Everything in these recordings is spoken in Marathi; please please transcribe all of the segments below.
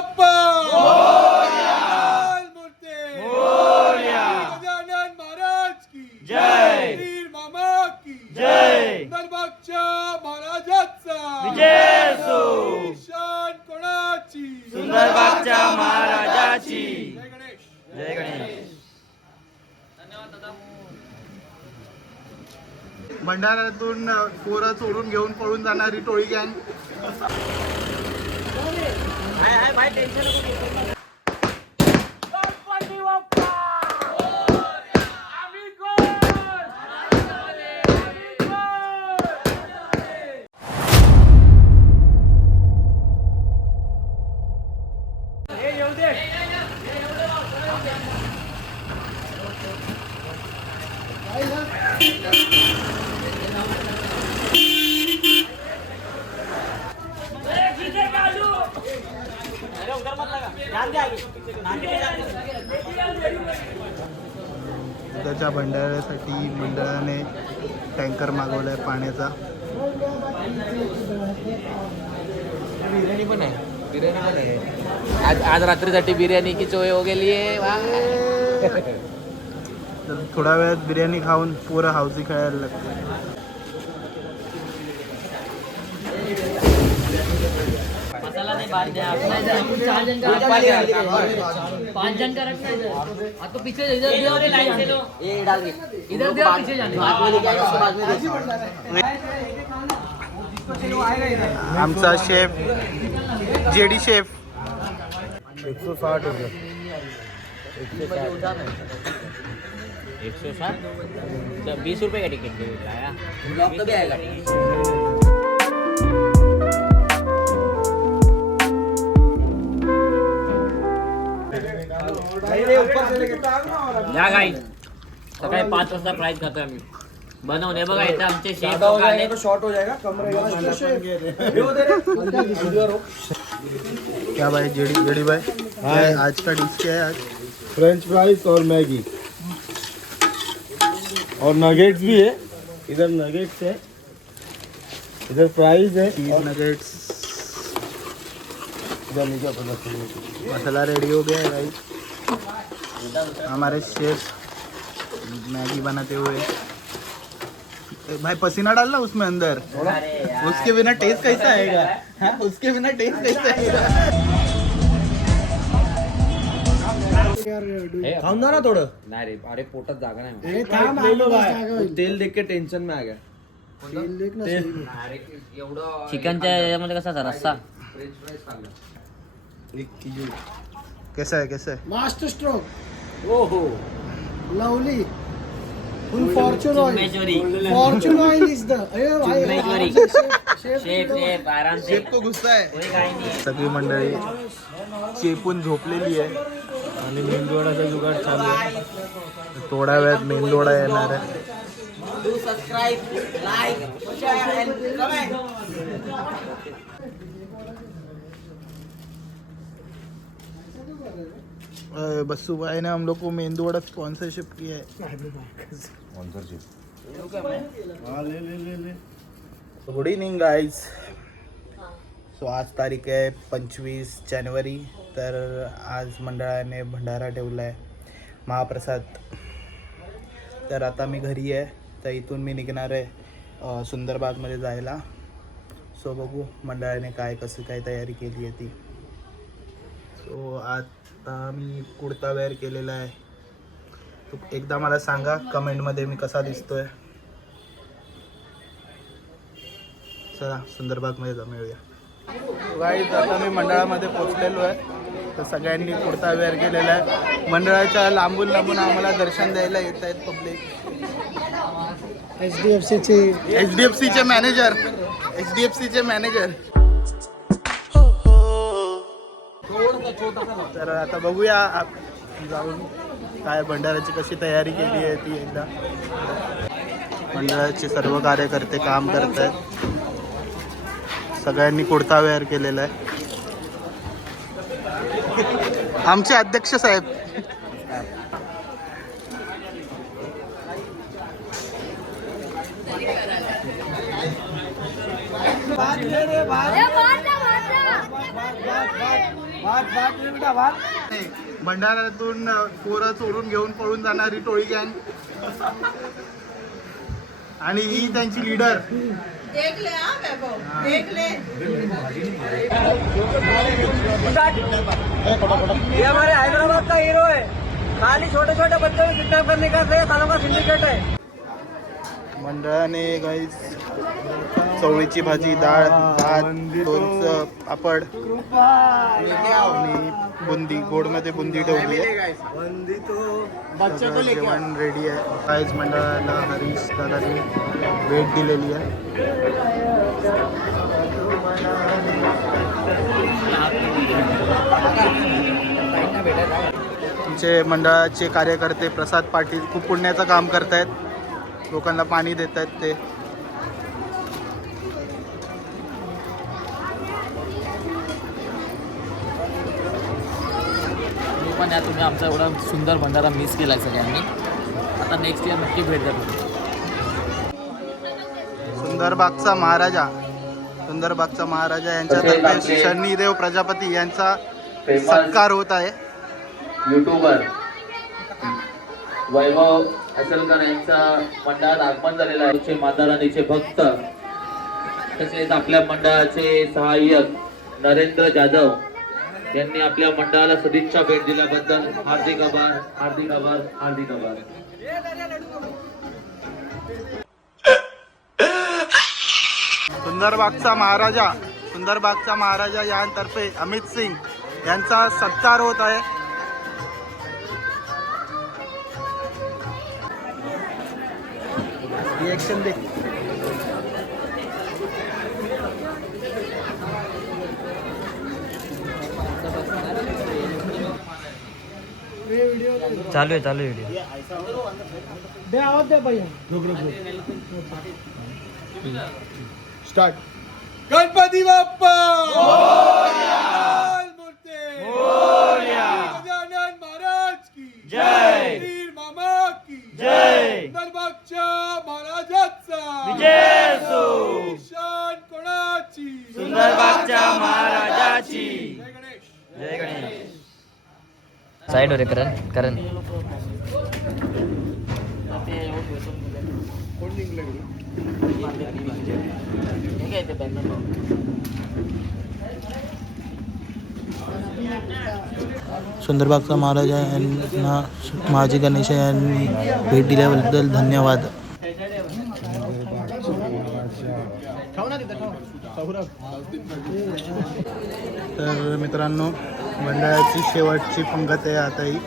बाप्पा मूर्ती गजानन महाराज की जय. वीर मामा की जय. सुंदरबागच्या महाराजाचा विजय असो. शान कोणाची सुंदरबागच्या महाराजाची. जय गणेश. जय गणेश. भंडाऱ्यातून पोरं चोरून घेऊन पळून जाणारी टोळी गँग. त्याच्या भंडाऱ्यासाठी मंडळाने टँकर मागवलाय पाण्याचा. बिर्याणी पण आहे. आज रात्रीसाठी बिर्याणी की चोय हो गेली आहे. तर थोड्या वेळात बिर्याणी खाऊन पोरं हाऊसी खेळायला लागते. मसाला नहीं बात दे आप. 5 जन का रखना है. आपको पीछे इधर दिया और लाइन से लो. ये डाल के इधर दिया पीछे जाने. आमचा शेफ जेडी शेफ. 160 रुपये. 160 20 रुपये का टिकट आया. ब्लॉक तो भी आएगा. या गाई सकाळी 5 वाजता फ्राईज खातोय आम्ही. बनवणे बघा इथे आमचे शेफ आले. शॉर्ट हो जाएगा. कम रहेगा. क्या भाई जेडी भाई, क्या आज का डिश क्या है आज? फ्रेंच फ्राइज और मैगी और नगेट्स भी है. इधर नगेट्स है, इधर फ्राइज है, चीज नगेट्स. इधर नीचे अपन मसाला रेडी हो गया है भाई. हमारे शेफ मैगी बनाते हुए. भाई पसीना डालना उसमें अंदर. उसके बिना टेस्ट कैसा आएगा? हाँ? उसके बिना टेस्ट कैसा आएगा? खाऊं ना थोडं. नाही रे, अरे पोटात जागा नाही. ले लो भाई. तेल देख के टेंशन में आ गया. चिकनच्या यामध्ये कसा रस्सा. कैसा है कैसा है? मास्टर स्ट्रोक ओहो. Lovely full Fortune oil. चुम्मेश्वरी. फॉर्च्यून ऑयल इज द चुम्मेश्वरी. शेफ शेफ आराम से. शेफ को गुस्सा है. कोई काही नाही. सगळी मंडळी चेपून झोपलेली आहे आणि मेंदूवडाचा जुगाड चालू आहे. थोड्या वेळात मेंदूवडा येणार आहे. Do subscribe, like, share and comment. Bassu भाई ने हम लोग को मेंदू वड़ा स्पॉन्सरशिप किया है. Good evening guys. सो आज तारीख आहे 25 जानेवारी. तर आज मंडळाने भंडारा ठेवला आहे महाप्रसाद. तर आता मी घरी आहे. तर इथून मी निघणार आहे सुंदरबागमध्ये जायला. सो बघू मंडळाने कसं काय तयारी केली आहे ती. सो आता मी कुर्ता वेअर केलेला आहे. तू एकदा मला सांगा कमेंटमध्ये मी कसा दिसतोय. चला सुंदरबागमध्ये जा, मिळूया. गाईज आता मी मंडळामध्ये पोचलेलो आहे. तर सगळ्यांनी कुर्ता वेअर केलेला आहे. मंडळाच्या लांबून लांबून आम्हाला दर्शन द्यायला येत आहेत पब्लिक. एचडीएफसीचे मॅनेजर. तर आता बघूया जाऊन काय भंडाऱ्याची कशी तयारी केली आहे ती एकदा. मंडळाचे सर्व कार्यकर्ते काम करत आहेत. सगळ्यांनी कुर्ता वेअर केलेला आहे. आमचे अध्यक्ष साहेब. भंडाऱ्यातून पोरं चोरून घेऊन पळून जाणारी टोळी गँग आणि ही त्यांची लीडर. देख ले हाँ वैभव, देख ले। ये हमारे हैदराबाद का हीरो है, खाली छोटे छोटे बच्चों को किडनैप करने का सालों का सिंडिकेट है. मंडळाने गाईस चवळीची भाजी, डाळ, भात, लोणचं, पापड आणि बुंदी, गोडमध्ये बुंदी ठेवली आहे. सगळं जेवण रेडी आहे. गाईस मंडळाला हरीश दादांनी भेट दिलेली आहे. तुमचे मंडळाचे कार्यकर्ते प्रसाद पाटील खूप पुण्याचं काम करतायत, लोकांना पाणी देत आहेत ते. पण या तुम्ही आमचा एवढा सुंदर भंडारा मिस केला आहे सगळ्यांनी. आता नेक्स्ट इयर नक्की भेट द्या. सुंदरबागचा महाराजा यांच्यातर्फे शनिदेव प्रजापती यांचा सत्कार होत आहे. युट्यूबर वैभव हसलकर यांचा मंडळात आगमन झालेला आहे. माता राणीचे भक्त तसेच आपल्या मंडळाचे सहाय्यक नरेंद्र जाधव यांनी आपल्या मंडळाला सदिच्छा भेट दिल्याबद्दल हार्दिक आभार, हार्दिक आभार, हार्दिक आभार. सुंदरबागचा महाराजा यांतर्फे अमित सिंग यांचा सत्कार होत आहे. रिएक्शन दे. चालू आहे व्हिडिओ. दे आवाज दे भैया. स्टार्ट. गणपती बाप्पा गजानन महाराज की जय, वीर मामा की जय, सुंदरबागच्या महाराजाचा विजय असो. शान कोणाची? सुंदरबागच्या महाराजाची. जय गणेश. जय गणेश. साईड वर करण सुंदरबागचा महाराजा यांना माजी गणेश यांनी भेट दिल्याबद्दल धन्यवाद. तर मित्रांनो, मंडळाची शेवटची पंगत आहे आता ही.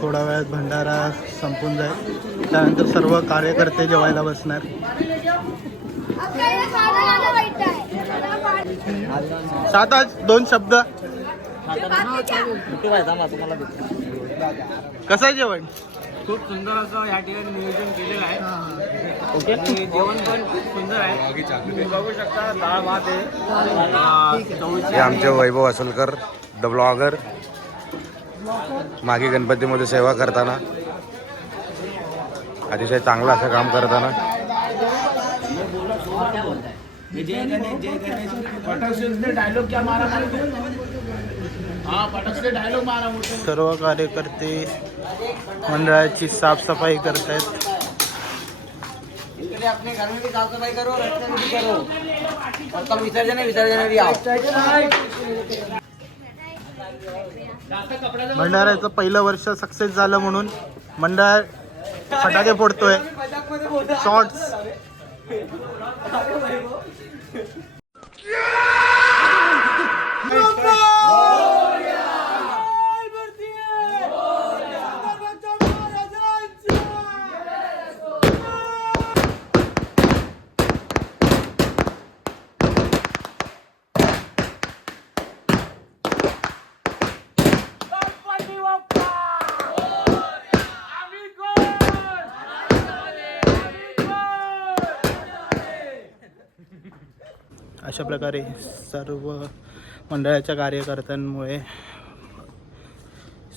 थोड्या वेळात भंडारा संपून जाईल, त्यानंतर सर्व कार्यकर्ते जेवायला बसणार. सात 2 शब्द. कसं आहे जेवण? खूप सुंदर असं या ठिकाणी नियोजन केलेलं आहे. ओके. आणि जेवण पण खूप सुंदर आहे. तुम्ही बघू शकता डाळ भात आहे. हे आमचे वैभव असलकर द ब्लॉगर मागे गणपतीमध्ये सेवा करताना अतिशय चांगलं असं काम करताना. सर्व कार्यकर्ते मंडळाची साफसफाई करतायत. अपने घर में भी साफ सफाई करो, रस्ते में भी करो, और कब विसर्जन भी आओ. भंडाऱ्याचं पहिलं वर्ष सक्सेस झालं म्हणून मंडळ फटाके फोडतोय. शॉर्ट्स. अशा प्रकारे सर्व मंडळाच्या कार्यकर्त्यांमुळे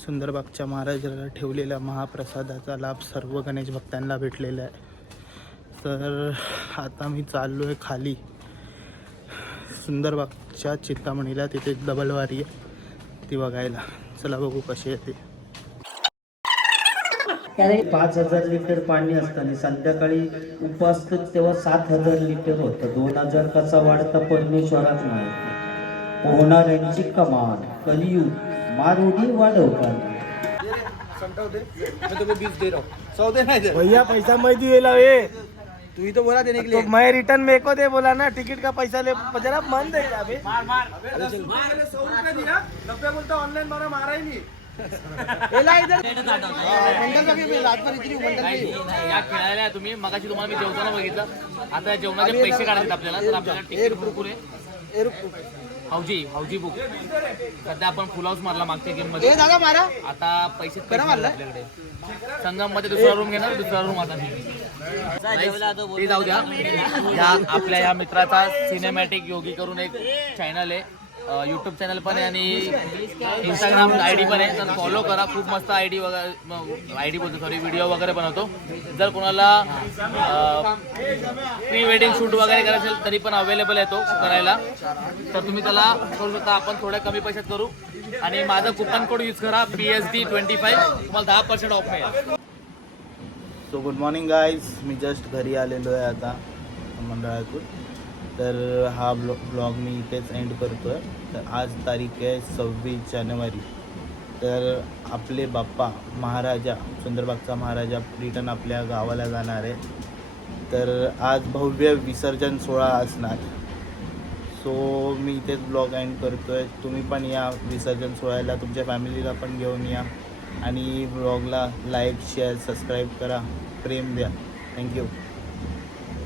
सुंदरबागच्या महाराजाला ठेवलेल्या महाप्रसादाचा लाभ सर्व गणेश भक्तांना भेटलेला आहे. तर आता मी चाललो आहे खाली सुंदरबागच्या चिंतामणीला तिथे डबलवारी आहे ती बघायला. चला बघू कशी आहे ती. 5,000 लिटर पाणी असताना संध्याकाळी उपासतो तेव्हा 7,000 लिटर होतं. 2,000 कसा वाढता परमेश्वराच नाही. पोहणाऱ्यांची कमान कलियुग मारुडी वाढवतात. भैया पैसा मैं दिएला ये तू ही तो बोला देने के तो लिए. मैं रिटर्न मेरे को दे बोला ना, टिकट का पैसा ले जरा मन दे अबे. 100 रुपये दिया 90 बोलता ऑनलाइन मारा मारा ही नहीं. या खेळायला तुम्ही मगाशी तुम्हाला मी जेवताना बघितलं. आता जेवणाचे पैसे काढायचे आपल्याला, तर आपल्याला तिकीट भरपूर आहे. हौजी बुक सध्या आपण फुल हाऊस मारला मागच्या गेम मध्ये. आता पैसे आपल्याकडे संगम मध्ये दुसरा रूम घेणार, दुसरा रूम आता ते जाऊ द्या. या आपल्या या मित्राचा सिनेमॅटिक योगी करून एक चॅनल आहे, यूट्यूब चॅनल पण आहे आणि इंस्टाग्राम आयडी पण आहे, तर फॉलो करा. खूप मस्त आयडी बोलतो व्हिडिओ वगैरे बनवतो. जर कोणाला प्री वेडिंग शूट वगैरे करायचं असेल तरी पण अवेलेबल आहे तो करायला, तर तुम्ही त्याला करू शकता. आपण थोड्या कमी पैशात करू आणि माझं कुपन कोड यूज करा PSD25, तुम्हाला 10% ऑफ मिळेल. So good morning guys. मी जस्ट घरी आलेलो आहे आता मंडळातून. तर हा ब्लॉग मी इथेच एंड करतो आहे. तर आज तारीख आहे 26 जानेवारी. तर आपले बाप्पा महाराजा, सुंदरबागचा महाराजा रिटर्न आपल्या गावाला जाणार आहे. तर आज भव्य विसर्जन सोहळा असणार. सो मी इथेच ब्लॉग एंड करतो आहे. तुम्ही पण या विसर्जन सोहळ्याला, तुमच्या फॅमिलीला पण घेऊन या आणि ब्लॉगला लाईक शेअर सबस्क्राईब करा, प्रेम द्या. थँक्यू.